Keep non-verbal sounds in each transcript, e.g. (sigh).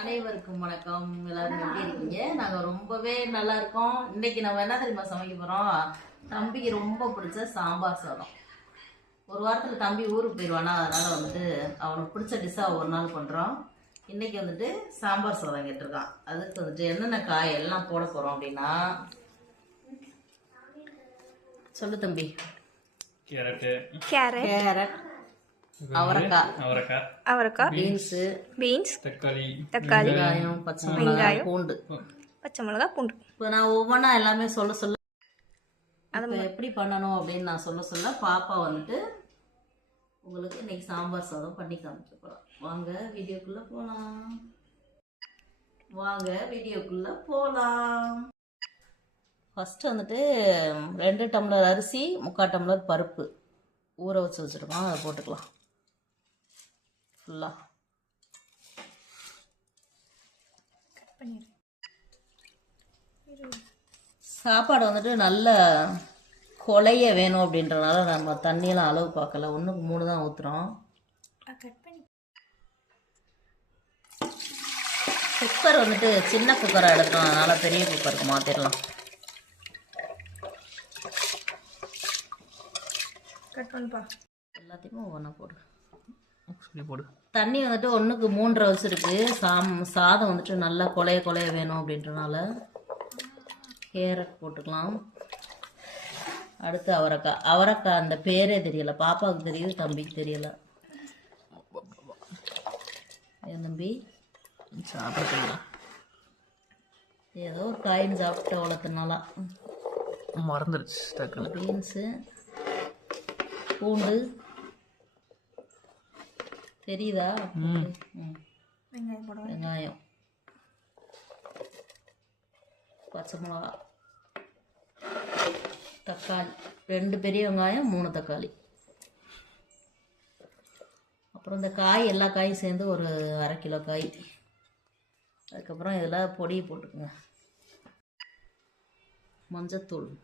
அனைவருக்கும் வணக்கம். எல்லாரும் எப்படி இருக்கீங்க? நாங்க ரொம்பவே நல்லா இருக்கோம். இன்னைக்கு நம்ம என்ன தெரியுமா சமைக்க போறோம்? தம்பிக்கு ரொம்ப பிடிச்ச சாம்பார் சாதம். ஒரு வாரத்துல தம்பி ஊருக்கு போயிடுவானா? அதனால வந்துட்டு அவனுக்கு பிடிச்ச டிஷ்ஷா ஒரு நாள் பண்றோம். இன்னைக்கு வந்துட்டு சாம்பார் சாதம் கேட்டிருக்கான். அதுக்கு வந்துட்டு என்னென்ன காய் எல்லாம் போட போறோம் அப்படின்னா சொல்லு தம்பி. கேரட். கேரட். அவரைக்காய் அவரைக்காய் அவரைக்காய் பீன்ஸு பீன்ஸ் தக்காளி தக்காளி. வெங்காயம் பச்சை மிளகாய் பூண்டு. பச்சை மிளகா பூண்டு. இப்போ நான் ஒவ்வொன்றா எல்லாமே சொல்ல சொல்ல இப்போ எப்படி பண்ணணும் அப்படின்னு நான் சொல்ல சொல்ல பாப்பா வந்துட்டு உங்களுக்கு இன்னைக்கு சாம்பார் சாதம் பண்ணி காமிக்க போகிறோம் வாங்க வீடியோக்குள்ளே போகலாம் வாங்க வீடியோக்குள்ளே போகலாம் ஃபஸ்ட்டு வந்துட்டு ரெண்டு டம்ளர் அரிசி முக்கால் டம்ளர் பருப்பு. ஊற வச்சு வச்சுருக்கோம். அதை போட்டுக்கலாம். ஃபுல்லாக சாப்பாடு வந்துட்டு நல்ல கொலைய வேணும் அப்படின்றனால நம்ம தண்ணியெல்லாம் அளவு பார்க்கல. ஒன்றுக்கு மூணு தான் ஊற்றுறோம் குக்கர் வந்துட்டு சின்ன குக்கரை எடுக்கிறோம் அதனால் பெரிய குக்கருக்கு மாற்றிடலாம் கட் பண்ணுப்பா. எல்லாத்தையுமே ஒவ்வொன்றா போடு. போடு. தண்ணி வந்துட்டு ஒன்றுக்கு மூன்றரை வச்சுருக்கு சாம் சாதம் வந்துட்டு நல்லா கொலைய கொலைய வேணும் அப்படின்றனால கேரட் போட்டுக்கலாம். அடுத்து அவரைக்காய் அவரைக்காய் அந்த பேரே தெரியல. பாப்பாவுக்கு தெரியுது தம்பிக்கு தெரியல. ஏன் தம்பி? சாப்பிட்றீங்களா ஏதோ ஒரு காயின் சாப்பிட்டு அவ்வளோத்தினால மறந்துடுச்சு பீன்ஸு பூண்டு. தெரியுதா? ம். வெங்காயம் பச்சை மிளகா. தக்காளி. ரெண்டு பெரிய வெங்காயம் மூணு தக்காளி. அப்புறம் இந்த காய் எல்லா காயும் சேர்ந்து ஒரு அரை கிலோ காய். அதுக்கப்புறம் இதில் பொடி போட்டுக்கோங்க. மஞ்சத்தூள்.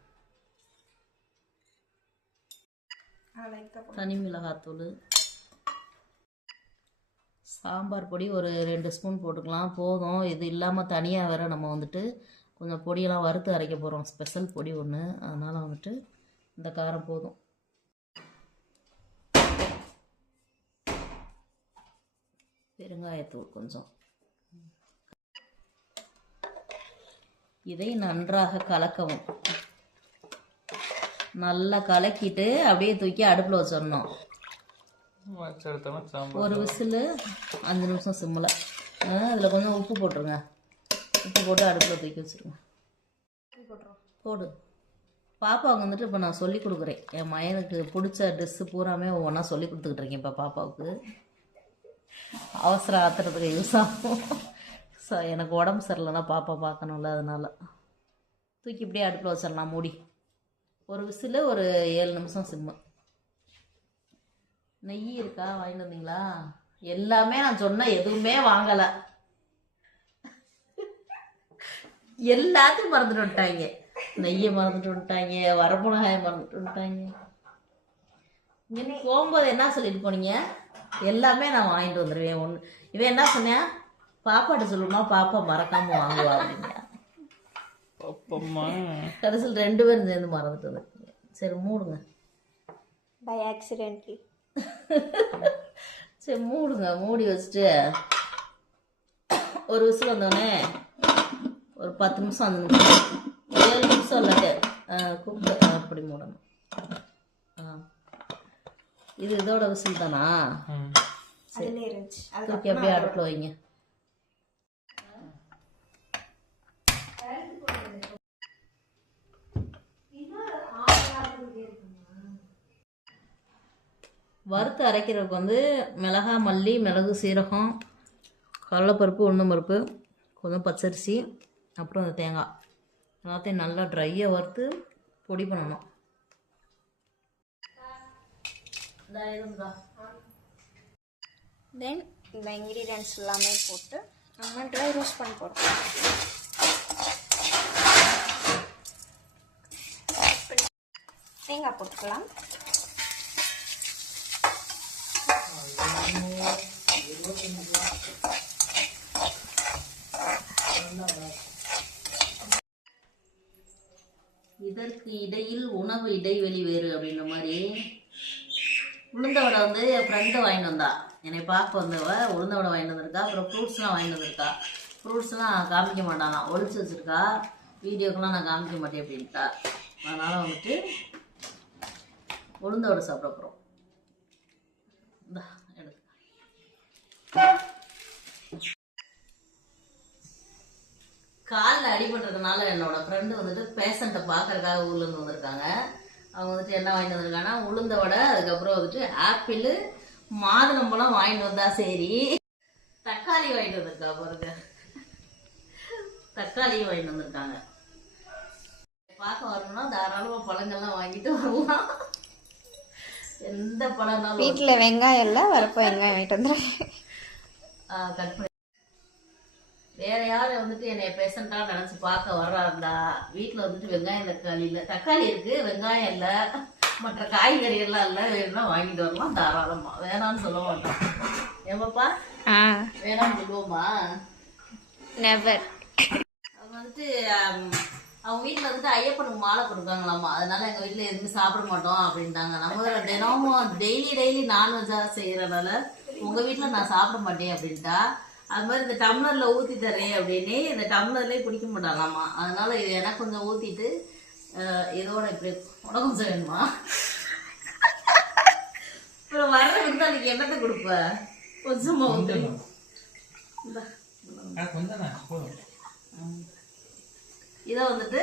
தனி மிளகாத்தூள். சாம்பார் பொடி ஒரு ரெண்டு ஸ்பூன் போட்டுக்கலாம். போதும். இது இல்லாமல் தனியாக வேறு நம்ம வந்துட்டு கொஞ்சம் பொடியெல்லாம் வறுத்து அரைக்க போகிறோம் ஸ்பெஷல் பொடி ஒன்று அதனால் வந்துட்டு இந்த காரம் போதும். பெருங்காயத்தூள் கொஞ்சம். இதை நன்றாக கலக்கவும். நல்லா கலக்கிட்டு அப்படியே தூக்கி அடுப்பில் வச்சிடணும். ஒரு விசில் அஞ்சு நிமிஷம் சிம்மில். அதில் கொஞ்சம் உப்பு போட்டுருங்க. உப்பு போட்டு அடுப்பில் தூக்கி வச்சுருங்க. போடு. பாப்பாவுக்கு வந்துட்டு இப்போ நான் சொல்லி கொடுக்குறேன். என் மயனுக்கு பிடிச்ச ட்ரெஸ்ஸு பூராமே ஒவ்வொன்றா சொல்லி கொடுத்துக்கிட்டு இருக்கேன் இப்போ பாப்பாவுக்கு. அவசர ஆத்திரத்துக்கு யூஸ் ஆகும். ஸோ எனக்கு உடம்பு சரியில்லைன்னா பாப்பா பார்க்கணும்ல அதனால. தூக்கி இப்படியே அடுப்பில் வச்சிடலாம் மூடி. ஒரு விசில் ஒரு ஏழு நிமிஷம் சிம்மு. நெய் இருக்கா? வாங்கிட்டு வந்தீங்களா? எல்லாமே நான் சொன்ன எதுவுமே வாங்கலை. எல்லாத்தையும் மறந்துட்டு வந்துட்டாங்க. நெய்யை மறந்துட்டு வந்துட்டாங்க. வரமிளகாயை மறந்துட்டு வந்துட்டாங்க. இங்கே போகும்போது என்ன சொல்லிட்டு போனீங்க? எல்லாமே நான் வாங்கிட்டு வந்துடுவேன் ஒன்று இவன் என்ன சொன்னேன் பாப்பாட்ட சொல்லுமா பாப்பா மறக்காம வாங்குவா அப்படிங்க கடைசியில் ரெண்டு பேரும் சேர்ந்து மறந்துட்டு வந்துருக்கீங்க சரி மூடுங்க. பை ஆக்சிடென்ட்லி சரி மூடுங்க மூடி வச்சுட்டு ஒரு விசில் வந்தோடனே ஒரு பத்து நிமிஷம் அஞ்சு நிமிஷம் ஏழு நிமிஷம் இல்லாட்டு கூப்பிட்டு அப்படி மூடணும். ஆ. இது இதோட விசில் தானா? இருந்துச்சு. தூக்கி அப்படியே அடுப்பில் வைங்க. வறுத்து அரைக்கிறதுக்கு வந்து மிளகா மல்லி மிளகு சீரகம் கடலைப்பருப்பு உளுந்தம் பருப்பு கொஞ்சம் பச்சரிசி அப்புறம் அந்த தேங்காய். எல்லாத்தையும் நல்லா ட்ரையாக வறுத்து பொடி பண்ணணும். தென் இந்த இன்க்ரீடியன்ஸ் எல்லாமே போட்டு நம்ம ட்ரை ரோஸ்ட் பண்ண போகிறோம் தேங்காய் போட்டுக்கலாம். இருநூறு இதற்கு இடையில் உணவு இடைவெளி வேறு அப்படின்ற மாதிரி. உளுந்தவடை வந்து என் ஃப்ரெண்டு வாங்கிட்டு வந்தா. என்னை பார்க்க வந்தவ உளுந்தவடை வாங்கிட்டு வந்திருக்கா அப்புறம் ஃப்ரூட்ஸ்லாம் வாங்கிட்டு வந்திருக்கா. ஃப்ரூட்ஸ்லாம் காமிக்க மாட்டானா. ஒழிச்சு வச்சுருக்கா. வீடியோக்கெலாம் நான் காமிக்க மாட்டேன் அப்படின்ட்டா. அதனால் வந்துட்டு உளுந்தவடை சாப்பிட போகிறோம் காலில் அடிபட்டிருக்கனால என்னோட ஃப்ரெண்டு வந்துட்டு பேஷண்ட்டை பார்க்கறதுக்காக ஊர்லேருந்து வந்திருக்காங்க. அவங்க வந்துட்டு என்ன வாங்கிட்டு வந்திருக்காங்கன்னா உளுந்த வடை அதுக்கப்புறம் வந்துட்டு ஆப்பிள் மாதுளம்பழம் வாங்கிட்டு வந்தா சரி. தக்காளி வாங்கிட்டு வந்திருக்கா பாருங்க. தக்காளியும் வாங்கிட்டு வந்திருக்காங்க. பார்க்க வரணும்னா தாராளமாக பழங்கள்லாம் வாங்கிட்டு வரலாம் எந்த பழம்னாலும் வீட்டில் வெங்காயம் இல்லை வரப்போ வெங்காயம் வாங்கிட்டு வந்துடுறேன். கட் பண்ணி வேற யாரும் வந்துட்டு என்னை பேஷண்டா நினைச்சு பார்க்க வர்றாருந்தா வீட்டில் வந்துட்டு வெங்காயம் தக்காளி இல்லை. தக்காளி இருக்கு வெங்காயம் இல்லை. மற்ற காய்கறி எல்லாம் இல்லை. வேணும்னா வாங்கிட்டு வரலாம் தாராளமா. வேணாம்னு சொல்ல மாட்டோம். ஏமாப்பா? வேணாம்னு சொல்லுவோமா? நெவர் அவங்க வந்துட்டு அவங்க வீட்டில் வந்துட்டு ஐயப்பனுக்கு மாலை கொடுக்காங்களாமா. அதனால எங்கள் வீட்டில் எதுவுமே சாப்பிட மாட்டோம் அப்படின்ட்டாங்க. நம்ம தினமும் டெய்லி டெய்லி நான்வெஜ்ஜாக செய்கிறனால உங்கள் வீட்டில் நான் சாப்பிட மாட்டேன் அப்படின்ட்டா? அது மாதிரி இந்த டம்ளரில் ஊற்றி தரேன் அப்படின்னு இந்த டம்ளர்லேயே குடிக்க மாட்டாங்களாமா. அதனால இது எனக்கு கொஞ்சம் ஊற்றிட்டு இதோட இப்படி கொஞ்சம் வேணுமா அப்புறம் வர்ற விருந்தாளிக்கு என்னத்தை கொடுப்ப? கொஞ்சமா தான் போதும். இதை வந்துட்டு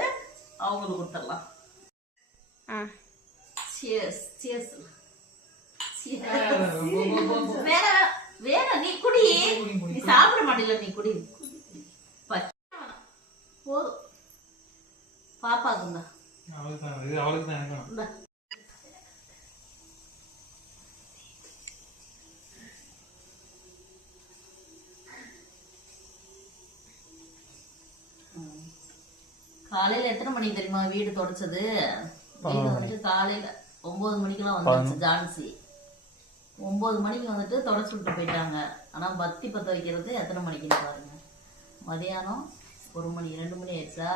அவங்களுக்கு கொடுத்துடலாம். ஆ. சியர்ஸ் சியர்ஸ் வேற வேற நீ குடி. நீ சாப்பிட மாட்டேல நீ குடி. போதும். பாப்பாக்குங்க அவளுக்கு தான் இது அவளுக்கு தான் எனக்கு இந்தா. ம். காலையில எத்தனை மணிக்கு தெரியுமா வீடு தொடச்சது? வீடு வந்துட்டு காலையில ஒன்பது மணிக்கெல்லாம் வந்துருச்சு ஜான்சி. ஒன்பது மணிக்கு வந்துட்டு தொடச்சு விட்டு போயிட்டாங்க. ஆனா பத்தி பத்த வைக்கிறது எத்தனை மணிக்குன்னு பாருங்க. மதியானம் ஒரு மணி ரெண்டு மணி ஆயிடுச்சா?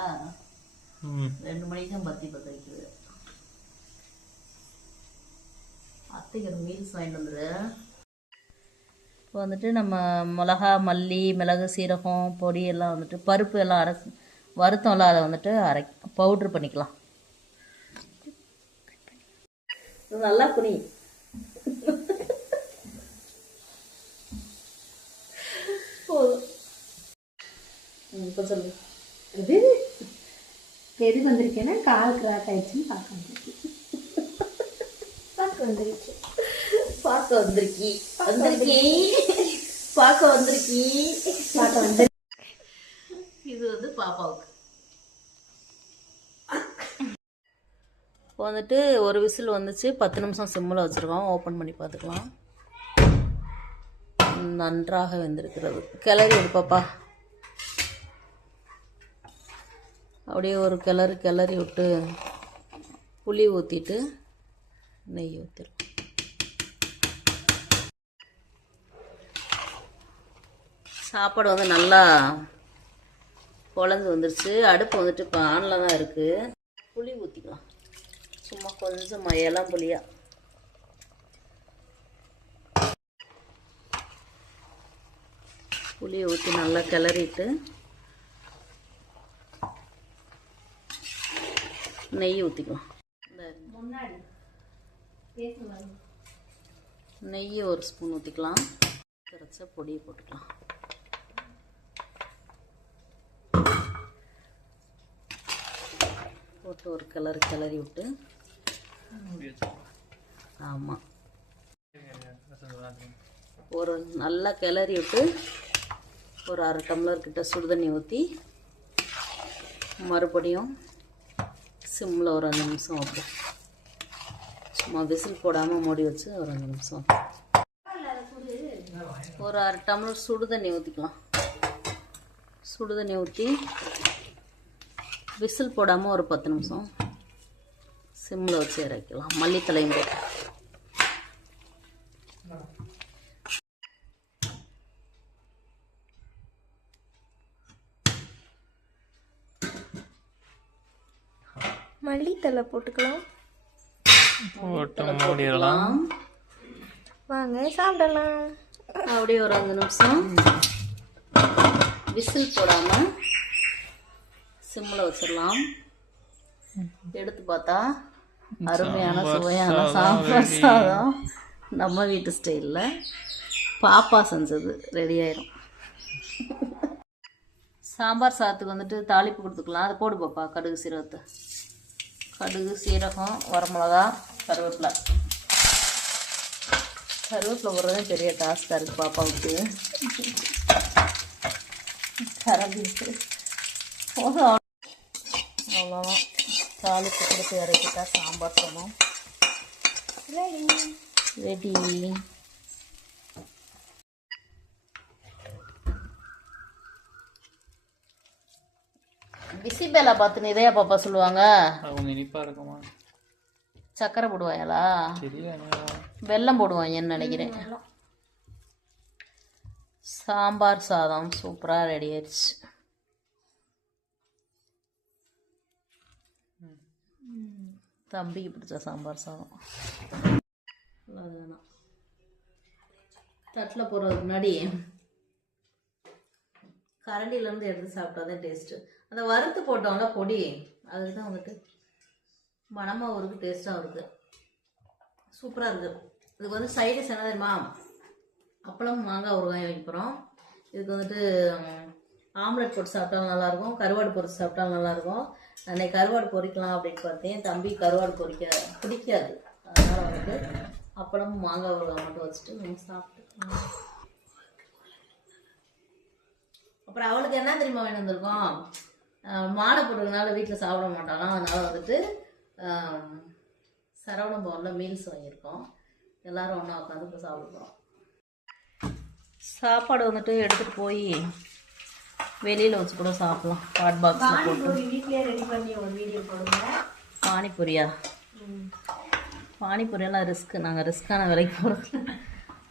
ரெண்டு மணிக்கு தான் பத்தி பத்த வைக்கிறது அத்தைக்கு ஒரு மீல்ஸ் வாங்கிட்டு வந்துரு. இப்போ வந்துட்டு நம்ம மிளகா மல்லி மிளகு சீரகம் பொடி எல்லாம் வந்துட்டு பருப்பு எல்லாம் அரைச்சி வறுத்தோம்ல அதை வந்துட்டு அரை பவுட்ரு பண்ணிக்கலாம். இது நல்லா குனி போதும். இப்போ சொல்லு. இது எதுக்கு வந்திருக்கேன்னா கால் கிராக் ஆயிடுச்சுன்னு பார்க்க வந்திருக்கேன். பார்க்க வந்துருச்சு பார்க்க வந்திருக்கி வந்திருக்கி பார்க்க வந்திருக்கி பார்க்க வந்து இது வந்து பாப்பாவுக்கு. வந்துட்டு ஒரு விசில் வந்துச்சு. பத்து நிமிஷம் சிம்மில் வச்சுருக்கோம். ஓப்பன் பண்ணி பார்த்துக்கலாம். நன்றாக வெந்திருக்கிறது. கிளறி எடுப்பாப்பா அப்படியே ஒரு கிளறு கிளறி விட்டு புளி ஊற்றிட்டு நெய் ஊற்றிடும் சாப்பாடு வந்து நல்லா குழஞ்சு வந்துருச்சு. அடுப்பு வந்துட்டு இப்போ ஆனில் தான் இருக்குது புளி ஊற்றிக்கலாம் சும்மா கொஞ்சம் இளம் புளியாக புளியை ஊற்றி நல்லா கிளறிட்டு நெய் ஊற்றிக்கலாம் பேசலாம் நெய் ஒரு ஸ்பூன் ஊற்றிக்கலாம் கரைச்ச பொடியை போட்டுக்கலாம். போட்டு ஒரு கிளறு கிளறி விட்டு. ஆமாம் ஒரு நல்லா கிளறி விட்டு ஒரு அரை டம்ளர் கிட்ட சுடுதண்ணி ஊற்றி மறுபடியும் சிம்மில் ஒரு அஞ்சு நிமிஷம் வைப்போம். சும்மா விசில் போடாமல் மூடி வச்சு ஒரு அஞ்சு நிமிஷம் ஒரு அரை டம்ளர் சுடு தண்ணி ஊற்றிக்கலாம் சுடு தண்ணி ஊற்றி விசில் போடாமல் ஒரு பத்து நிமிஷம் சிம்மில் வச்சு இறக்கலாம் மல்லித்தலையும் போட்டு. மல்லித்தலை போட்டுக்கலாம். போட்டு மூடிடலாம். வாங்க சாப்பிடலாம். அப்படியே ஒரு அஞ்சு நிமிஷம். விசில் போடாமல் சிம்மில் வச்சிடலாம். எடுத்து பார்த்தா அருமையான சுவையான சாம்பார் சாதம். நம்ம வீட்டு ஸ்டைலில் பாப்பா செஞ்சது ரெடி ஆயிரும். சாம்பார் சாதத்துக்கு வந்துட்டு தாளிப்பு கொடுத்துக்கலாம். அது போடு பாப்பா கடுகு சீரகத்தை. கடுகு சீரகம் வரமிளகா கருவேப்பிலை. கருவேப்பிலை போடுறது பெரிய டாஸ்காக இருக்குது பாப்பாவுக்கு. கரண்டிட்டு போதும். அவ்வளோதான் தாளிப்பு கொடுத்து இறக்கிட்டா சாம்பார் சமம் ரெடி பிசிபேலா பார்த்து இதையா பாப்பா சொல்லுவாங்க. அவங்க இனிப்பா இருக்குமா? சக்கரை போடுவாங்களா வெல்லம் போடுவாங்கன்னு நினைக்கிறேன். சாம்பார் சாதம் சூப்பராக ரெடி ஆயிடுச்சு. தம்பிக்கு பிடிச்ச சாம்பார் சாதம். அது வேணாம் தட்டில் போடுறதுக்கு முன்னாடி. கரண்டிலேருந்து எடுத்து சாப்பிட்டாதான் டேஸ்ட்டு அந்த வறுத்து போட்டோம்ல பொடி அதுதான் வந்துட்டு மணமாக இருக்குது டேஸ்ட்டாக இருக்குது சூப்பராக இருக்குது இதுக்கு வந்து சைடிஷ் என்ன தெரியுமா? அப்பளம் மாங்காய் ஊறுகாய் வைக்க போகிறோம் இதுக்கு வந்துட்டு ஆம்லெட் போட்டு சாப்பிட்டாலும் நல்லாயிருக்கும். கருவாடு பொரிச்சு சாப்பிட்டாலும் நல்லாயிருக்கும். அன்னைக்கு கருவாடு பொரிக்கலாம் அப்படின்னு பார்த்தேன். தம்பி கருவாடு பொறிக்க பிடிக்காது. அதனால் வந்துட்டு அப்பளம் மாங்காய் ஊறுகாய் மட்டும் வச்சுட்டு நம்ம சாப்பிட்டு அப்புறம் அவளுக்கு என்ன தெரியுமா வேணும் வந்திருக்கோம்? அஹ் மாடை போட்டுறதுனால வீட்டில் சாப்பிட மாட்டாளாம் அதனால வந்துட்டு சரவண பவனில் மீல்ஸ் வாங்கியிருக்கோம். எல்லாரும் ஒன்றா உட்காந்து இப்போ சாப்பிட போகிறோம் சாப்பாடு வந்துட்டு எடுத்துகிட்டு போய் வெளியில் வச்சு கூட சாப்பிடலாம். ஹாட் பாக்ஸில் போட்டு. வீட்லயே ரெடி பண்ணி ஒரு வீடியோ போடுங்க. பானிபூரியா? பானிபூரியெல்லாம் ரிஸ்க்கு நாங்கள் ரிஸ்க்கான விலைக்கு போடுறது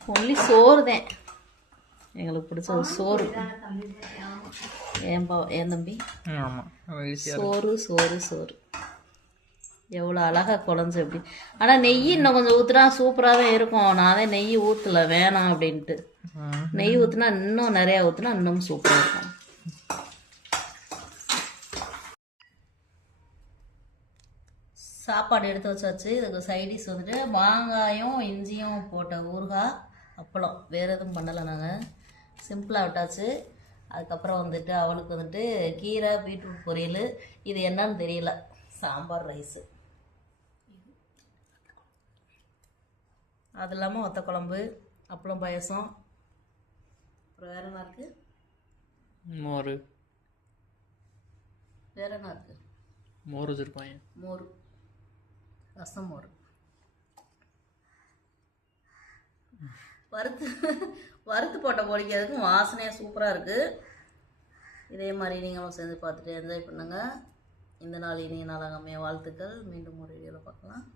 ஒன்லி (laughs) சோறு தான் எங்களுக்கு பிடிச்சது சோறு. ஏன் பா ஏன் தம்பி? சோறு சோறு சோறு. எவ்வளோ அழகாக குழஞ்சு எப்படி ஆனால் நெய் இன்னும் கொஞ்சம் ஊற்றுனா சூப்பராக தான் இருக்கும். நான் நெய் ஊற்றல வேணாம் அப்படின்ட்டு. நெய் ஊற்றுனா இன்னும் நிறையா ஊற்றுனா இன்னும் சூப்பராக இருக்கும். சாப்பாடு எடுத்து வச்சாச்சு. இதுக்கு சைடிஷ் வந்துட்டு மாங்காயும் இஞ்சியும் போட்ட ஊறுகாய் அப்பளம். வேறு எதுவும் பண்ணலை நாங்கள் சிம்பிளாக விட்டாச்சு. அதுக்கப்புறம் வந்துட்டு அவளுக்கு வந்துட்டு கீரை பீட்ரூட் பொரியல் இது என்னன்னு தெரியல. சாம்பார் ரைஸு. அது இல்லாமல் ஒத்த குழம்பு அப்பளம் பாயசம். அப்புறம் வேறு என்ன இருக்குது மோர். வேறு என்ன இருக்குது மோர் வச்சிருப்பாங்க. மோர். ரசம் மோர். வறுத்து வறுத்து போட்ட பொடிக்கிறதுக்கும் வாசனையாக சூப்பராக இருக்குது இதே மாதிரி நீங்களும் செஞ்சு பார்த்துட்டு என்ஜாய் பண்ணுங்கள் இந்த நாள் இனிய நாளாக அமைய வாழ்த்துக்கள். மீண்டும் ஒரு வீடியோவில் பார்க்கலாம்.